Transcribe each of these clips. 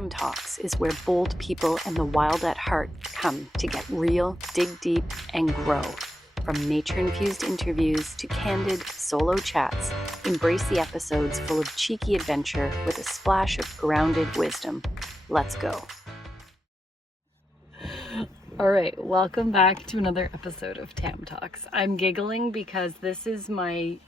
Tam Talks is where bold people and the wild at heart come to get real, dig deep, and grow. From nature-infused interviews to candid solo chats, embrace the episodes full of cheeky adventure with a splash of grounded wisdom. Let's go. All right, welcome back to another episode of Tam Talks. I'm giggling because this is my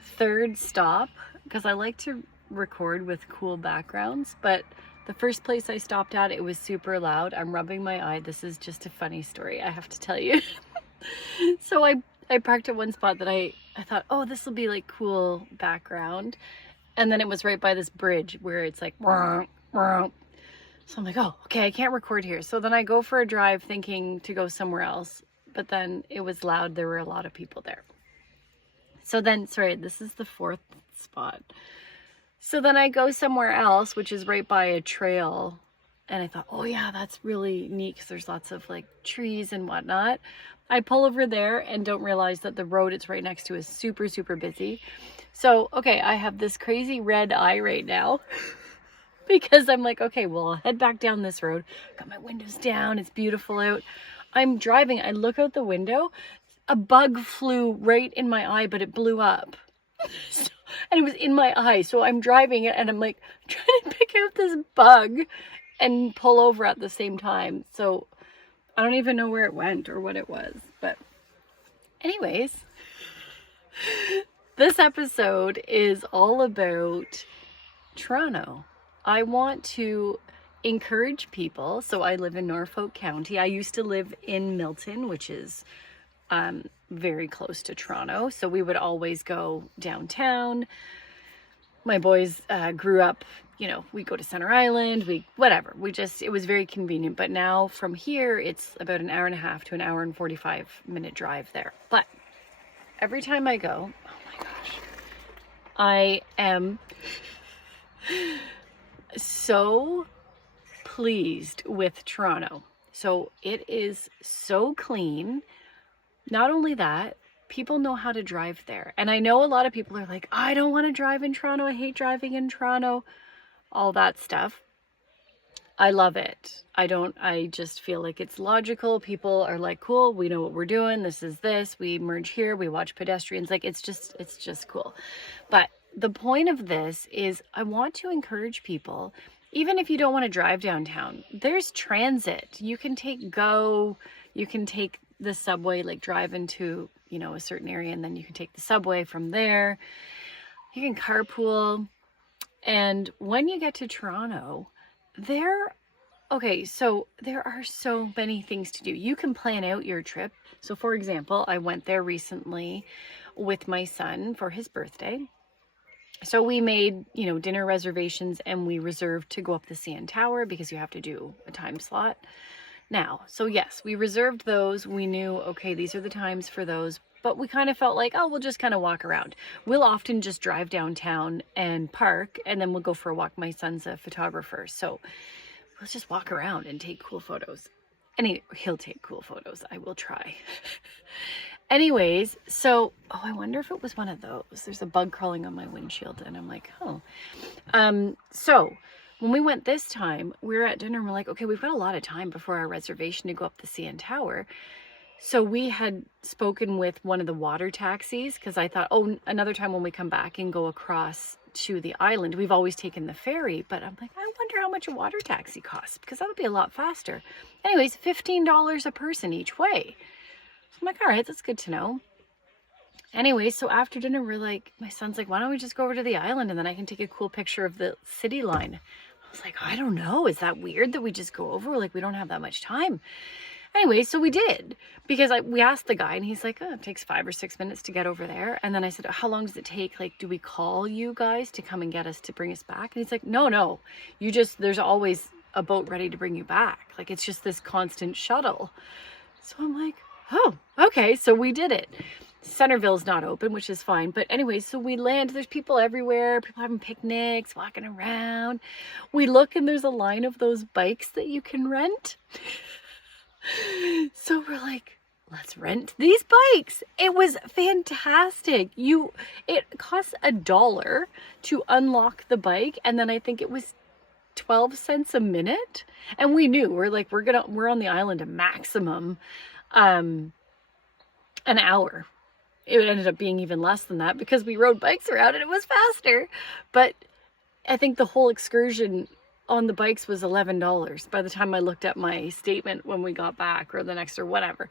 third stop, because I like to record with cool backgrounds, but the first place I stopped at, it was super loud. I'm rubbing my eye. This is just a funny story, I have to tell you. So I parked at one spot that I thought, oh, this will be like cool background. And then it was right by this bridge where it's like, wah, wah. So I'm like, oh, okay, I can't record here. So then I go for a drive thinking to go somewhere else, but then it was loud. There were a lot of people there. So then, sorry, this is the fourth spot. So then I go somewhere else, which is right by a trail. And I thought, oh yeah, that's really neat because there's lots of like trees and whatnot. I pull over there and don't realize that the road it's right next to is super, super busy. So, okay, I have this crazy red eye right now because I'm like, okay, well, I'll head back down this road. Got my windows down. It's beautiful out. I'm driving. I look out the window. A bug flew right in my eye, but it blew up. And it was in my eye. So I'm driving it and I'm like trying to pick out this bug and pull over at the same time. So I don't even know where it went or what it was. But anyways, this episode is all about Toronto. I want to encourage people. So I live in Norfolk County. I used to live in Milton, which is very close to Toronto. So we would always go downtown. My boys grew up, you know, we go to Center Island, it was very convenient. But now from here, it's about an hour and a half to an hour and 45-minute drive there. But every time I go, oh my gosh, I am so pleased with Toronto. So it is so clean. Not only that, people know how to drive there. And I know a lot of people are like, I don't want to drive in Toronto. I hate driving in Toronto. All that stuff. I love it. I just feel like it's logical. People are like, cool, we know what we're doing. This is this. We merge here. We watch pedestrians. Like, it's just cool. But the point of this is I want to encourage people, even if you don't want to drive downtown, there's transit. You can take GO, you can take the subway, like drive into, you know, a certain area, and then you can take the subway from there. You can carpool. And when you get to Toronto, there are so many things to do. You can plan out your trip. So for example, I went there recently with my son for his birthday. So we made, you know, dinner reservations and we reserved to go up the CN Tower because you have to do a time slot. Now, so yes, we reserved those. We knew, okay, these are the times for those, but we kind of felt like, oh, we'll just kind of walk around. We'll often just drive downtown and park, and then we'll go for a walk. My son's a photographer, so let's just walk around and take cool photos. And he'll take cool photos. I will try. Anyways, so, oh, I wonder if it was one of those. There's a bug crawling on my windshield, and I'm like, oh. So when we went this time, we were at dinner and we're like, okay, we've got a lot of time before our reservation to go up the CN Tower. So we had spoken with one of the water taxis because I thought, oh, another time when we come back and go across to the island, we've always taken the ferry. But I'm like, I wonder how much a water taxi costs because that would be a lot faster. Anyways, $15 a person each way. So I'm like, all right, that's good to know. Anyway, so after dinner, we're like, my son's like, why don't we just go over to the island and then I can take a cool picture of the city line. I was like, I don't know. Is that weird that we just go over? Like, we don't have that much time. Anyway, so we did because we asked the guy and he's like, oh, it takes 5 or 6 minutes to get over there. And then I said, how long does it take? Like, do we call you guys to come and get us to bring us back? And he's like, no, there's always a boat ready to bring you back. Like, it's just this constant shuttle. So I'm like, oh, okay. So we did it. Centerville's not open, which is fine. But anyway, so we land. There's people everywhere. People having picnics, walking around. We look and there's a line of those bikes that you can rent. So we're like, let's rent these bikes. It was fantastic. It costs $1 to unlock the bike. And then I think it was 12 cents a minute. And we knew, we're on the island a maximum, an hour. It ended up being even less than that because we rode bikes around and it was faster. But I think the whole excursion on the bikes was $11 by the time I looked at my statement when we got back, or the next, or whatever.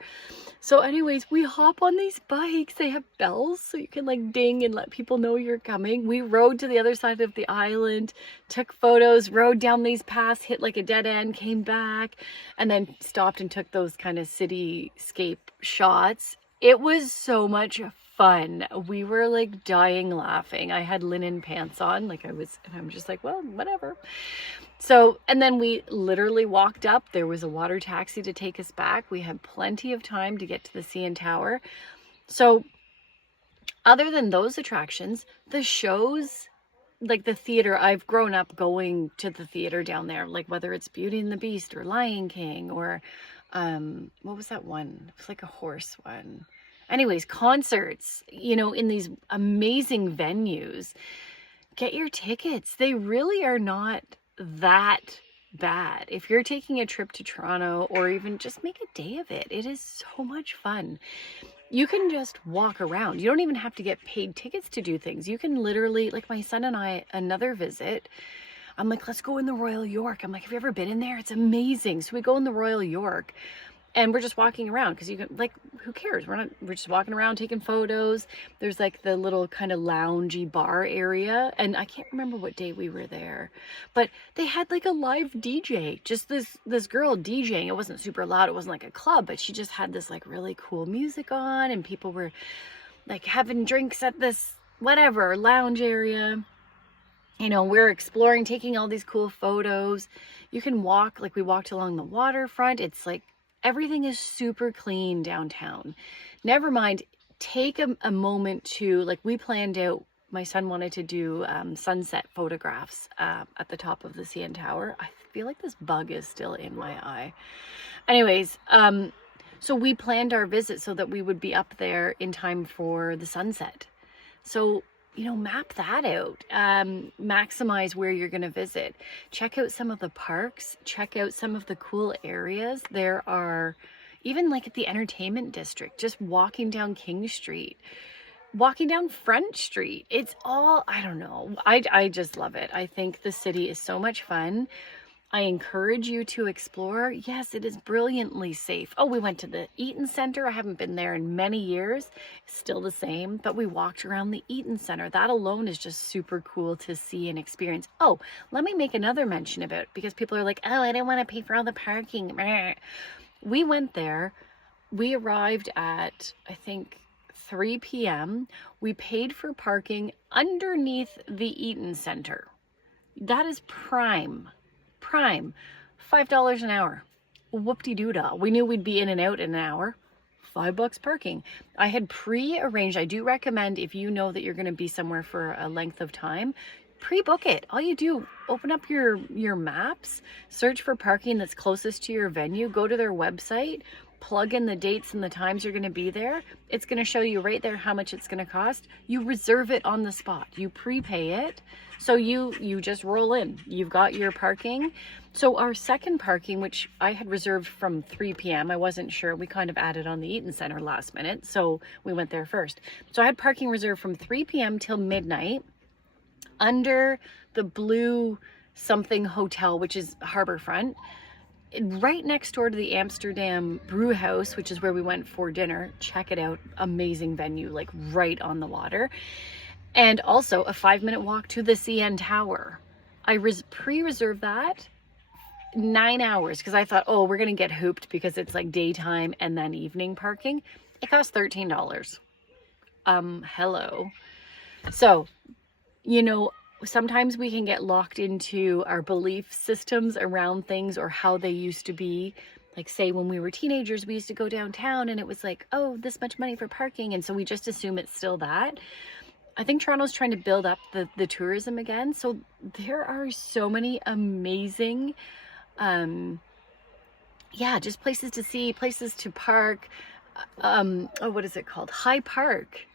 So anyways, we hop on these bikes. They have bells so you can like ding and let people know you're coming. We rode to the other side of the island, took photos, rode down these paths, hit like a dead end, came back, and then stopped and took those kind of cityscape shots. It was so much fun. We were like dying laughing. I had linen pants on, and I'm just like, well, whatever. So, and then we literally walked up. There was a water taxi to take us back. We had plenty of time to get to the CN Tower. So other than those attractions, the shows, like the theater, I've grown up going to the theater down there, like whether it's Beauty and the Beast or Lion King or what was that one? It was like a horse one. Anyways, concerts, in these amazing venues. Get your tickets. They really are not that bad. If you're taking a trip to Toronto, or even just make a day of it, it is so much fun. You can just walk around. You don't even have to get paid tickets to do things. You can literally, like my son and I, another visit, I'm like, let's go in the Royal York. I'm like, have you ever been in there? It's amazing. So we go in the Royal York and we're just walking around because you can, like, who cares? We're just walking around taking photos. There's like the little kind of loungy bar area. And I can't remember what day we were there, but they had like a live DJ, just this girl DJing. It wasn't super loud. It wasn't like a club, but she just had this like really cool music on, and people were like having drinks at this whatever lounge area. We're exploring, taking all these cool photos. You can walk, like we walked along the waterfront. It's like everything is super clean downtown. Never mind, take a moment to, like, we planned out, my son wanted to do sunset photographs at the top of the CN Tower. I feel like this bug is still in my eye. Anyways, so we planned our visit so that we would be up there in time for the sunset. So map that out, maximize where you're going to visit, check out some of the parks, check out some of the cool areas. There are even like at the entertainment district, just walking down King Street, walking down Front Street. It's all, I don't know. I just love it. I think the city is so much fun. I encourage you to explore. Yes, it is brilliantly safe. Oh, we went to the Eaton Center. I haven't been there in many years. It's still the same, but we walked around the Eaton Center. That alone is just super cool to see and experience. Oh, let me make another mention about it, because people are like, oh, I didn't want to pay for all the parking. We went there. We arrived at, I think, 3 p.m. We paid for parking underneath the Eaton Center. That is prime, $5 an hour. Whoop-de-doo-dah. We knew we'd be in and out in an hour. $5 parking. I had pre-arranged. I do recommend, if you know that you're going to be somewhere for a length of time, pre-book it. All you do, open up your maps, search for parking that's closest to your venue, go to their website, plug in the dates and the times you're going to be there. It's going to show you right there how much it's going to cost. You reserve it on the spot. You prepay it. So you just roll in. You've got your parking. So our second parking, which I had reserved from 3 p.m. I wasn't sure. We kind of added on the Eaton Center last minute, so we went there first. So I had parking reserved from 3 p.m. till midnight under the Blue something hotel, which is Harbourfront, right next door to the Amsterdam Brew House, which is where we went for dinner. Check it out. Amazing venue, like right on the water. And also a 5-minute walk to the CN Tower. I pre-reserved that 9 hours because I thought, oh, we're going to get hooped because it's like daytime and then evening parking. It cost $13. Hello. So, sometimes we can get locked into our belief systems around things or how they used to be. Like, say when we were teenagers, we used to go downtown and it was like, oh, this much money for parking. And so we just assume it's still that. I think Toronto's trying to build up the tourism again. So there are so many amazing, just places to see, places to park. What is it called? High Park.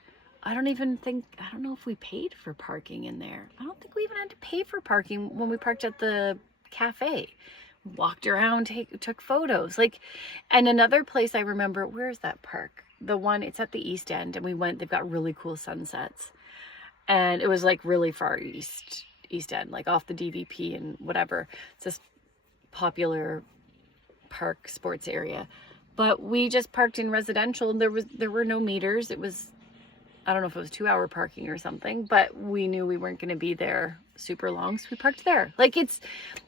I don't know if we paid for parking in there. I don't think we even had to pay for parking when we parked at the cafe. Walked around, took photos. Like, and another place I remember, where's that park? The one, it's at the East End, and we went, they've got really cool sunsets. And it was like really far East End, like off the DVP and whatever. It's this popular park sports area. But we just parked in residential, and there were no meters. It was, I don't know if it was 2-hour parking or something, but we knew we weren't going to be there super long, so we parked there. Like, it's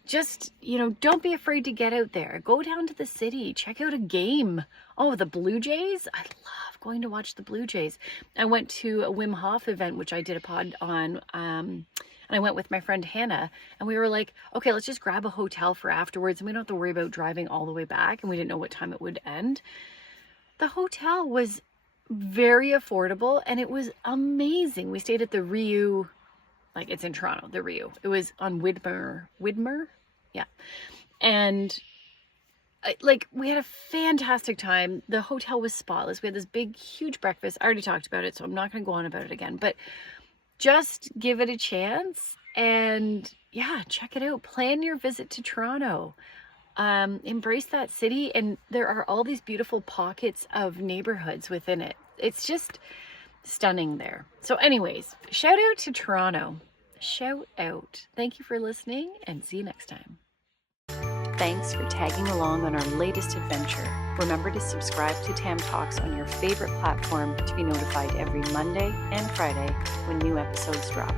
just, you know, don't be afraid to get out there. Go down to the city, check out a game. Oh, the Blue Jays. I love going to watch the Blue Jays. I went to a Wim Hof event, which I did a pod on, and I went with my friend Hannah, and we were like, okay, let's just grab a hotel for afterwards, and we don't have to worry about driving all the way back, and we didn't know what time it would end. The hotel was very affordable, and it was amazing. We stayed at the Riu, like, it's in Toronto, the Riu. It was on Widmer? Yeah. And like, we had a fantastic time. The hotel was spotless. We had this big, huge breakfast. I already talked about it, so I'm not going to go on about it again, but just give it a chance and yeah, check it out. Plan your visit to Toronto. Embrace that city, and there are all these beautiful pockets of neighborhoods within it. It's just stunning there. So anyways, shout out to Toronto. Shout out. Thank you for listening, and see you next time. Thanks for tagging along on our latest adventure. Remember to subscribe to Tam Talks on your favorite platform to be notified every Monday and Friday when new episodes drop.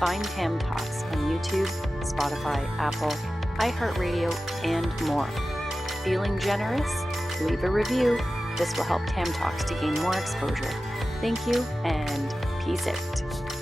Find Tam Talks on YouTube, Spotify, Apple, iHeartradio, and more. Feeling generous? Leave a review. This will help Tam Talks to gain more exposure. Thank you, and peace out.